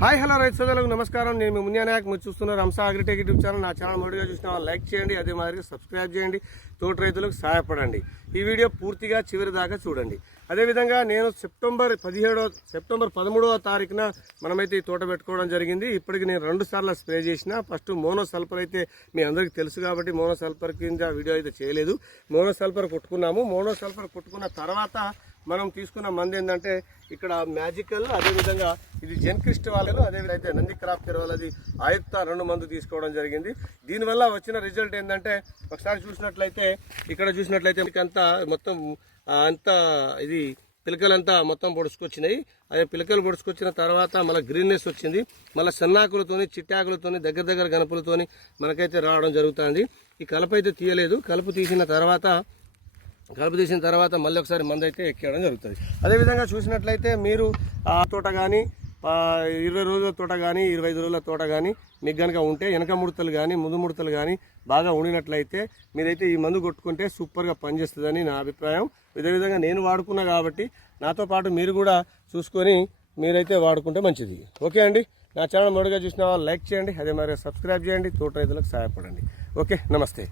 Hi hello రైతు సోదరులకు నమస్కారం. నేను మీ మున్యా నాయక్. మీరు చూస్తున్నారు అంశ అగ్రిటెక్ యూట్యూబ్ ఛానల్. నా ఛానల్ మొదటిగా చూసిన వాళ్ళు లైక్ చేయండి అదే మాదిరిగా సబ్స్క్రైబ్ చేయండి తోట రైతులకు సహాయపడండి. ఈ వీడియో పూర్తిగా చివరి దాకా చూడండి. అదేవిధంగా నేను సెప్టెంబర్ పదిహేడో సెప్టెంబర్ పదమూడవ తారీఖున మనమైతే ఈ తోట పెట్టుకోవడం జరిగింది. ఇప్పటికి నేను రెండు సార్లు స్ప్రే చేసిన. ఫస్ట్ మోనో సల్ఫర్ అయితే మీ అందరికీ తెలుసు కాబట్టి మోనో సల్ఫర్ కింద వీడియో అయితే చేయలేదు. మోనో సల్ఫర్ కొట్టుకున్నాము. మోనో సల్ఫర్ కొట్టుకున్న తర్వాత మనం తీసుకున్న మంది ఏంటంటే ఇక్కడ మ్యాజికల్ అదేవిధంగా ఇది జెన్క్రిస్ట్ వాళ్ళను అదేవిధంగా అయితే నంది క్రాప్చర్ వాళ్ళది ఆయుక్త రెండు మందు తీసుకోవడం జరిగింది. దీనివల్ల వచ్చిన రిజల్ట్ ఏంటంటే ఒకసారి చూసినట్లయితే ఇక్కడ చూసినట్లయితే మీకు అంతా మొత్తం అంత అంతా ఇది పిలకలంతా మొత్తం పొడుచుకొచ్చినాయి. అదే పిలకలు పొడుచుకొచ్చిన తర్వాత మళ్ళీ గ్రీన్నెస్ వచ్చింది. మళ్ళీ సన్నాకులతోని చిట్టాకులతోని దగ్గర దగ్గర గణపులతోని మనకైతే రావడం జరుగుతుంది. ఈ కలప అయితే తీయలేదు. కలుపు తీసిన తర్వాత కలుపు తీసిన తర్వాత మళ్ళీ ఒకసారి మందైతే అయితే ఎక్కేయడం జరుగుతుంది. అదేవిధంగా చూసినట్లయితే మీరు ఆ తోట కానీ ఇరవై రోజుల తోట కానీ ఇరవై ఐదు రోజుల తోట కానీ మీకు కనుక ఉంటే వెనక ముడతలు కానీ ముందు ముడతలు కానీ బాగా ఉండినట్లయితే మీరైతే ఈ మందు కొట్టుకుంటే సూపర్గా పనిచేస్తుందని నా అభిప్రాయం. ఇదేవిధంగా నేను వాడుకున్నా కాబట్టి నాతో పాటు మీరు కూడా చూసుకొని మీరైతే వాడుకుంటే మంచిది. ఓకే అండి? నా ఛానల్ మొదటిగా చూసిన వాళ్ళు లైక్ చేయండి అదే మరి సబ్స్క్రైబ్ చేయండి తోట రైతులకు సహాయపడండి. ఓకే నమస్తే.